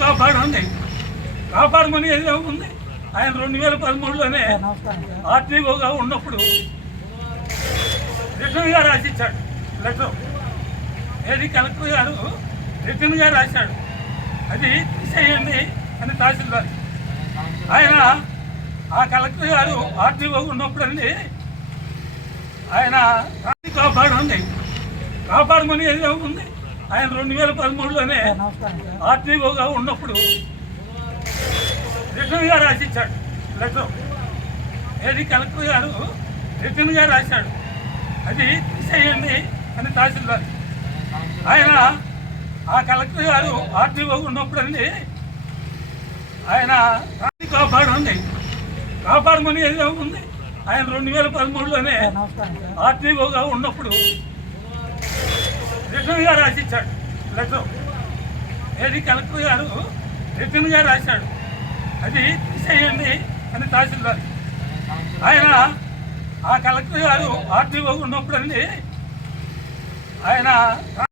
కాపాడండి కాపాడమని ఏదో ఉంది. ఆయన రెండు వేల పదమూడులోనే ఆర్టీఓగా ఉన్నప్పుడు రిటర్న్గా రాసిచ్చాడు. లెటర్. ఏది కలెక్టర్ గారు రిటర్న్గా రాశాడు. అది తీసేయండి అని తహసీల్దార్. ఆయన ఆ కలెక్టర్ గారు ఆర్టీఓగా ఉన్నప్పుడు అండి ఆయన కాపాడండి కాపాడమని ఏదో ఉంది. ఆయన రెండు వేల పదమూడులోనే ఆర్టీఓగా ఉన్నప్పుడు రిటర్న్గా రాసిచ్చాడు. లెటర్. ఏది కలెక్టర్ గారు రిటర్న్గా రాశాడు. అది తీసేయండి అని తహసీల్దార్. ఆయన ఆ కలెక్టర్ గారు ఆర్టీఓగా ఉన్నప్పుడు అండి ఆయన కాపాడండి. కాపాడమని ఏదో ఉంది ఆయన రెండు వేల పదమూడులోనే ఆర్టీఓగా ఉన్నప్పుడు రిటర్న్గా రాసిచ్చాడు. లెటర్ ఏది కలెక్టర్ గారు రిటర్న్ రిటర్న్గా రాశాడు. అది తీసేయండి అని తహసీల్దార్. ఆయన ఆ కలెక్టర్ గారు ఆర్టీఓ ఉన్నప్పుడు అండి ఆయన